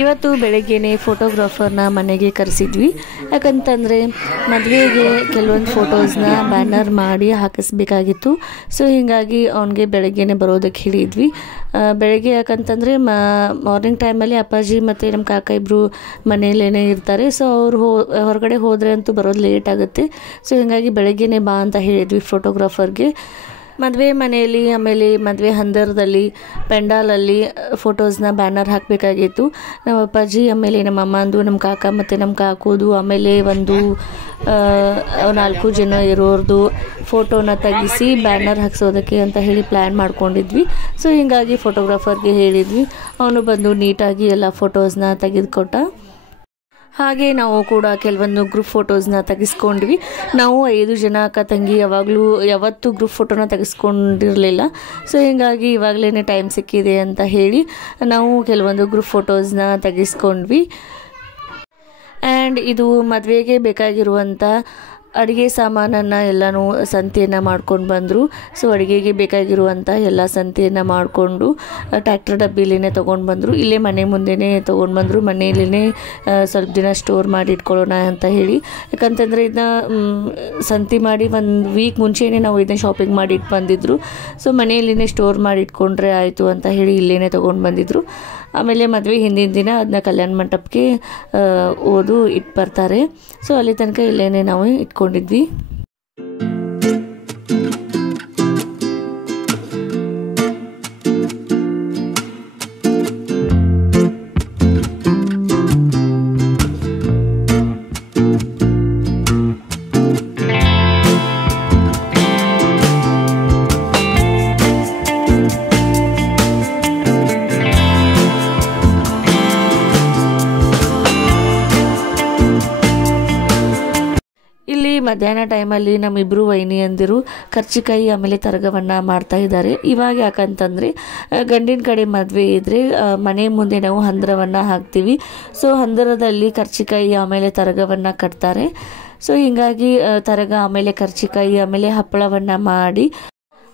ಇವತ್ತು ಬೆಳಗ್ಗೆನೆ ಫೋಟೋಗ್ರಾಫರ್ನ ಮನೆಗೆ ಕರೆಸಿದ್ವಿ. ಯಾಕಂತಂದರೆ ಮದುವೆಗೆ ಕೆಲವೊಂದು ಫೋಟೋಸ್ನ ಬ್ಯಾನರ್ ಮಾಡಿ ಹಾಕಿಸ್ಬೇಕಾಗಿತ್ತು. ಸೊ ಹೀಗಾಗಿ ಅವನಿಗೆ ಬೆಳಗ್ಗೆನೆ ಬರೋದಕ್ಕೆ ಹೇಳಿದ್ವಿ. ಬೆಳಗ್ಗೆ ಯಾಕಂತಂದರೆ ಮಾರ್ನಿಂಗ್ ಟೈಮಲ್ಲಿ ಅಪ್ಪಾಜಿ ಮತ್ತು ನಮ್ಮ ಕಾಕ ಇಬ್ಬರು ಮನೆಯಲ್ಲೇ ಇರ್ತಾರೆ. ಸೊ ಅವರು ಹೊರಗಡೆ ಹೋದರೆ ಅಂತೂ ಬರೋದು ಲೇಟ್ ಆಗುತ್ತೆ. ಸೊ ಹೀಗಾಗಿ ಬೆಳಗ್ಗೆನೆ ಬಾ ಅಂತ ಹೇಳಿದ್ವಿ ಫೋಟೋಗ್ರಾಫರ್ಗೆ. ಮದುವೆ ಮನೆಯಲ್ಲಿ ಆಮೇಲೆ ಮದುವೆ ಹಂದರದಲ್ಲಿ ಪೆಂಡಾಲಲ್ಲಿ ಫೋಟೋಸ್ನ ಬ್ಯಾನರ್ ಹಾಕಬೇಕಾಗಿತ್ತು. ನಮ್ಮ ಅಪ್ಪಾಜಿ ಆಮೇಲೆ ನಮ್ಮ ಅಮ್ಮಂದು, ನಮ್ಮ ಕಾಕ ಮತ್ತು ನಮ್ಮ ಕಾಕೋದು, ಆಮೇಲೆ ಒಂದು 4 ಜನ ಇರೋರ್ದು ಫೋಟೋನ ತೆಗಿಸಿ ಬ್ಯಾನರ್ ಹಾಕ್ಸೋದಕ್ಕೆ ಅಂತ ಹೇಳಿ ಪ್ಲ್ಯಾನ್ ಮಾಡ್ಕೊಂಡಿದ್ವಿ. ಸೊ ಹೀಗಾಗಿ ಫೋಟೋಗ್ರಾಫರ್ಗೆ ಹೇಳಿದ್ವಿ. ಅವನು ಬಂದು ನೀಟಾಗಿ ಎಲ್ಲ ಫೋಟೋಸ್ನ ತೆಗೆದುಕೊಟ್ಟ. ಹಾಗೆ ನಾವು ಕೂಡ ಕೆಲವೊಂದು ಗ್ರೂಪ್ ಫೋಟೋಸ್ನ ತೆಗೆಸ್ಕೊಂಡ್ವಿ. ನಾವು 5 ಜನ ಅಕ್ಕ ತಂಗಿ ಯಾವತ್ತೂ ಗ್ರೂಪ್ ಫೋಟೋನ ತೆಗೆಸ್ಕೊಂಡಿರಲಿಲ್ಲ. ಸೊ ಹೀಗಾಗಿ ಇವಾಗಲೇ ಟೈಮ್ ಸಿಕ್ಕಿದೆ ಅಂತ ಹೇಳಿ ನಾವು ಕೆಲವೊಂದು ಗ್ರೂಪ್ ಫೋಟೋಸ್ನ ತೆಗೆಸ್ಕೊಂಡ್ವಿ. ಆ್ಯಂಡ್ ಇದು ಮದುವೆಗೆ ಬೇಕಾಗಿರುವಂಥ ಅಡುಗೆ ಸಾಮಾನನ್ನು ಎಲ್ಲನೂ ಸಂತೆಯನ್ನು ಮಾಡ್ಕೊಂಡು ಬಂದರು. ಸೊ ಅಡುಗೆಗೆ ಬೇಕಾಗಿರುವಂಥ ಎಲ್ಲ ಸಂತೆಯನ್ನು ಮಾಡಿಕೊಂಡು ಟ್ಯಾಕ್ಟರ್ ಡಬ್ಬಿಲೇ ತೊಗೊಂಡು ಬಂದರು. ಇಲ್ಲೇ ಮನೆ ಮುಂದೆನೇ ತೊಗೊಂಡು ಬಂದರು. ಮನೆಯಲ್ಲೇ ಸ್ವಲ್ಪ ದಿನ ಸ್ಟೋರ್ ಮಾಡಿ ಇಟ್ಕೊಳ್ಳೋಣ ಅಂತ ಹೇಳಿ. ಯಾಕಂತಂದರೆ ಇದನ್ನ ಸಂತೆ ಮಾಡಿ 1 ವೀಕ್ ಮುಂಚೆನೇ ನಾವು ಇದನ್ನ ಶಾಪಿಂಗ್ ಮಾಡಿ ಇಟ್ಟು ಬಂದಿದ್ರು. ಸೊ ಮನೆಯಲ್ಲೇ ಸ್ಟೋರ್ ಮಾಡಿ ಇಟ್ಕೊಂಡ್ರೆ ಆಯಿತು ಅಂತ ಹೇಳಿ ಇಲ್ಲೇ ತೊಗೊಂಡು ಬಂದಿದ್ರು. ಆಮೇಲೆ ಮದುವೆ ಹಿಂದಿನ ದಿನ ಅದನ್ನ ಕಲ್ಯಾಣ ಮಂಟಪಕ್ಕೆ ಇಟ್ಟು ಬರ್ತಾರೆ. ಸೊ ಅಲ್ಲಿ ತನಕ ಇಲ್ಲೇ ನಾವು ಇಟ್ಕೊಂಡಿದ್ವಿ. ಮಧ್ಯಾಹ್ನ ಟೈಮಲ್ಲಿ ನಮ್ಮಿಬ್ಬರು ವೈನಿಯಂದಿರು ಕರ್ಚಿಕಾಯಿ ಆಮೇಲೆ ತರಗವನ್ನು ಮಾಡ್ತಾ ಇದ್ದಾರೆ. ಇವಾಗ ಯಾಕಂತಂದರೆ ಗಂಡಿನ ಕಡೆ ಮದುವೆ ಇದ್ದರೆ ಮನೆ ಮುಂದೆ ನಾವು ಹಂದರವನ್ನು ಹಾಕ್ತೀವಿ. ಸೊ ಹಂದರದಲ್ಲಿ ಕರ್ಚಿಕಾಯಿ ಆಮೇಲೆ ತರಗವನ್ನು ಕಟ್ತಾರೆ. ಸೊ ಹೀಗಾಗಿ ತರಗ ಆಮೇಲೆ ಕರ್ಚಿಕಾಯಿ ಆಮೇಲೆ ಹಪ್ಪಳವನ್ನು ಮಾಡಿ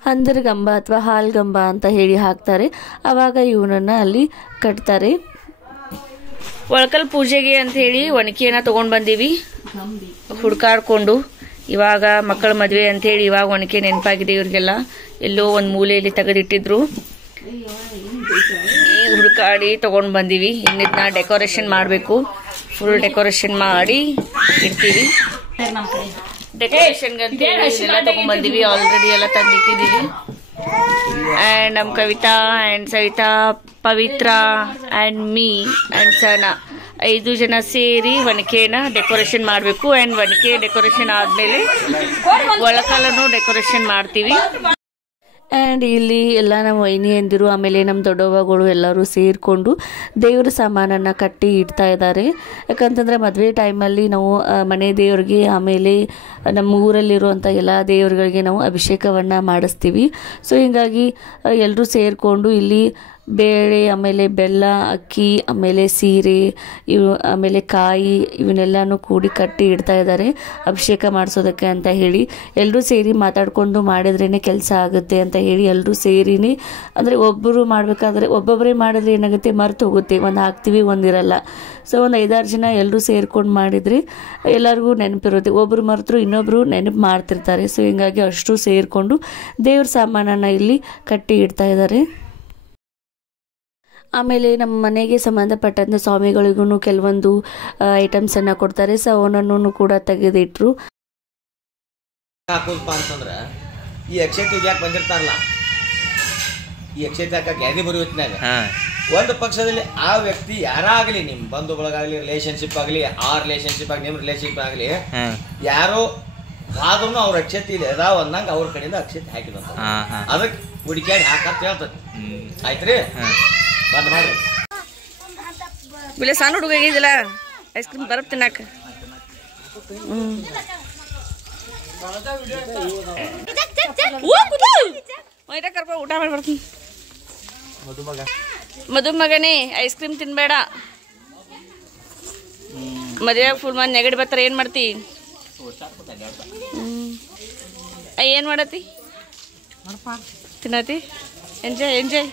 ಹಂದರಗಂಬ ಅಥವಾ ಹಾಲ್ಗಂಬ ಅಂತ ಹೇಳಿ ಹಾಕ್ತಾರೆ. ಆವಾಗ ಇವನನ್ನು ಅಲ್ಲಿ ಕಟ್ತಾರೆ. ಒಳಕಲ್ ಪೂಜೆಗೆ ಅಂತ ಹೇಳಿ ಒಣಕೆಯನ್ನು ತೊಗೊಂಡು ಬಂದೀವಿ ಹುಡ್ಕಾಡ್ಕೊಂಡು. ಇವಾಗ ಮಕ್ಕಳ ಮದುವೆ ಅಂತ ಹೇಳಿ ಇವಾಗ ಒಣಕೆ ನೆನಪಾಗಿದೆ ಇವ್ರಿಗೆಲ್ಲ. ಎಲ್ಲೋ ಒಂದು ಮೂಲೆಯಲ್ಲಿ ತೆಗೆದಿಟ್ಟಿದ್ರು. ಹುಡ್ಕಾಡಿ ತೊಗೊಂಡು ಬಂದೀವಿ. ಇನ್ನಿದ್ನ ಡೆಕೋರೇಷನ್ ಮಾಡಬೇಕು. ಫುಲ್ ಡೆಕೋರೇಷನ್ ಮಾಡಿ ಇಡ್ತೀವಿ. ಡೆಕೋರೇಷನ್ಗೆ ಅಂತ ಹೇಳಿ ಎಲ್ಲ ತೊಗೊಂಡು ಬಂದೀವಿ. ಆಲ್ರೆಡಿ ಎಲ್ಲ ತಂದಿಟ್ಟಿದ್ದೀವಿ. ಆ್ಯಂಡ್ ನಮ್ಮ Kavita and Savita, Pavitra and me and Sana 5 ಜನ ಸೇರಿ ಒನಕೆನ ಡೆಕೋರೇಷನ್ ಮಾಡಬೇಕು. ಆ್ಯಂಡ್ ಒನಕೆ ಡೆಕೋರೇಷನ್ ಆದಮೇಲೆ ಒಳಕಲ್ಲನ್ನು ಡೆಕೋರೇಷನ್ ಮಾಡ್ತೀವಿ. ಆ್ಯಂಡ್ ಇಲ್ಲಿ ಎಲ್ಲ ನಮ್ಮ ವೈನಿಯಂದಿರು ಆಮೇಲೆ ನಮ್ಮ ದೊಡ್ಡವ್ವಗಳು ಎಲ್ಲರೂ ಸೇರಿಕೊಂಡು ದೇವ್ರ ಸಾಮಾನನ್ನು ಕಟ್ಟಿ ಇಡ್ತಾ ಇದ್ದಾರೆ. ಯಾಕಂತಂದರೆ ಮದುವೆ ಟೈಮಲ್ಲಿ ನಾವು ಮನೆ ದೇವ್ರಿಗೆ ಆಮೇಲೆ ನಮ್ಮ ಊರಲ್ಲಿರುವಂಥ ಎಲ್ಲ ದೇವರುಗಳಿಗೆ ನಾವು ಅಭಿಷೇಕವನ್ನು ಮಾಡಿಸ್ತೀವಿ. ಸೊ ಹೀಗಾಗಿ ಎಲ್ಲರೂ ಸೇರಿಕೊಂಡು ಇಲ್ಲಿ ಬೇಳೆ ಆಮೇಲೆ ಬೆಲ್ಲ, ಅಕ್ಕಿ ಆಮೇಲೆ ಸೀರೆ ಆಮೇಲೆ ಕಾಯಿ ಇವನ್ನೆಲ್ಲನೂ ಕೂಡಿ ಕಟ್ಟಿ ಇಡ್ತಾ ಇದ್ದಾರೆ ಅಭಿಷೇಕ ಮಾಡಿಸೋದಕ್ಕೆ ಅಂತ ಹೇಳಿ. ಎಲ್ಲರೂ ಸೇರಿ ಮಾತಾಡ್ಕೊಂಡು ಮಾಡಿದ್ರೇ ಕೆಲಸ ಆಗುತ್ತೆ ಅಂತ ಹೇಳಿ ಎಲ್ಲರೂ ಸೇರಿನೇ, ಅಂದರೆ ಒಬ್ಬರು ಮಾಡಬೇಕಾದ್ರೆ ಒಬ್ಬೊಬ್ಬರೇ ಮಾಡಿದ್ರೆ ಏನಾಗುತ್ತೆ ಮರ್ತು ಹೋಗುತ್ತೆ, ಒಂದು ಹಾಕ್ತೀವಿ ಒಂದಿರಲ್ಲ. ಸೊ ಒಂದು 5-6 ಜನ ಎಲ್ಲರೂ ಸೇರ್ಕೊಂಡು ಮಾಡಿದರೆ ಎಲ್ಲರಿಗೂ ನೆನಪಿರುತ್ತೆ. ಒಬ್ಬರು ಮರೆತರು ಇನ್ನೊಬ್ಬರು ನೆನಪು ಮಾಡ್ತಿರ್ತಾರೆ. ಸೊ ಹೀಗಾಗಿ ಅಷ್ಟು ಸೇರಿಕೊಂಡು ದೇವ್ರ ಸಾಮಾನನ್ನು ಇಲ್ಲಿ ಕಟ್ಟಿ ಇಡ್ತಾ ಇದ್ದಾರೆ. ಆಮೇಲೆ ನಮ್ಮ ಮನೆಗೆ ಸಂಬಂಧಪಟ್ಟಂಥ ಸ್ವಾಮಿಗಳಿಗೂ ಕೆಲವೊಂದು ಐಟಮ್ಸನ್ನು ಕೊಡ್ತಾರೆ. ಸೊ ಅವನನ್ನು ಕೂಡ ತೆಗೆದಿಟ್ರು. ಹಾಕೋದಪ್ಪ ಅಂತಂದ್ರೆ ಈ ಅಕ್ಷತೆ ಯಾಕೆ ಬಂದಿರ್ತಾರಲ್ಲ, ಈ ಅಕ್ಷತೆ ಹಾಕಕ್ಕೆ ಯಾರೇ ಬರುವತ್ನಾಗ ಒಂದು ಪಕ್ಷದಲ್ಲಿ ಆ ವ್ಯಕ್ತಿ ಯಾರಾಗಲಿ, ನಿಮ್ಮ ಬಂಧುಗಳಾಗಲಿ, ರಿಲೇಷನ್ಶಿಪ್ ಆಗಲಿ, ರಿಲೇಷನ್ಶಿಪ್ ಆಗಲಿ, ನಿಮ್ಮ ರಿಲೇಷನ್ಶಿಪ್ ಆಗಲಿ, ಯಾರೋ ಆದ್ರೂ ಅವ್ರ ಅಕ್ಷತೆ ಇಲ್ಲಿ ಅದಾವ ಅಂದಂಗೆ ಅವ್ರ ಕಡೆಯಿಂದ ಅಕ್ಷತೆ ಹಾಕಿದಂತ ಅದಕ್ಕೆ ಹುಡುಕ್ಯಾಡಿ ಹಾಕಂತ ಹೇಳ್ತದೆ. ಆಯ್ತ್ರಿ, ಬಂದ್ ಮಾಡ್ರಿ. ಬಿಲೆ ಸಣ್ಣ ಹುಡುಗ ಆಗಿದಿಲ್ಲ, ಐಸ್ ಕ್ರೀಮ್ ಬರತ್ತೆ ತಿನ್ನಾಕ. ಕರ್ಕೊಂಡು ಊಟ ಮಾಡಿ ಬರ್ತೀನಿ. ಮದುಮಗನೇ ಐಸ್ ಕ್ರೀಮ್ ತಿನ್ಬೇಡ. ಮದುವೆಯಾಗ ಫುಲ್ ಮಂದಿ ನೆಗಡಿ ಬರ್ತಾರೆ, ಏನು ಮಾಡ್ತಿ? ಏನು ಮಾಡತ್ತಿ? ತಿನ್ನತಿ? ಎಂಜಾಯ್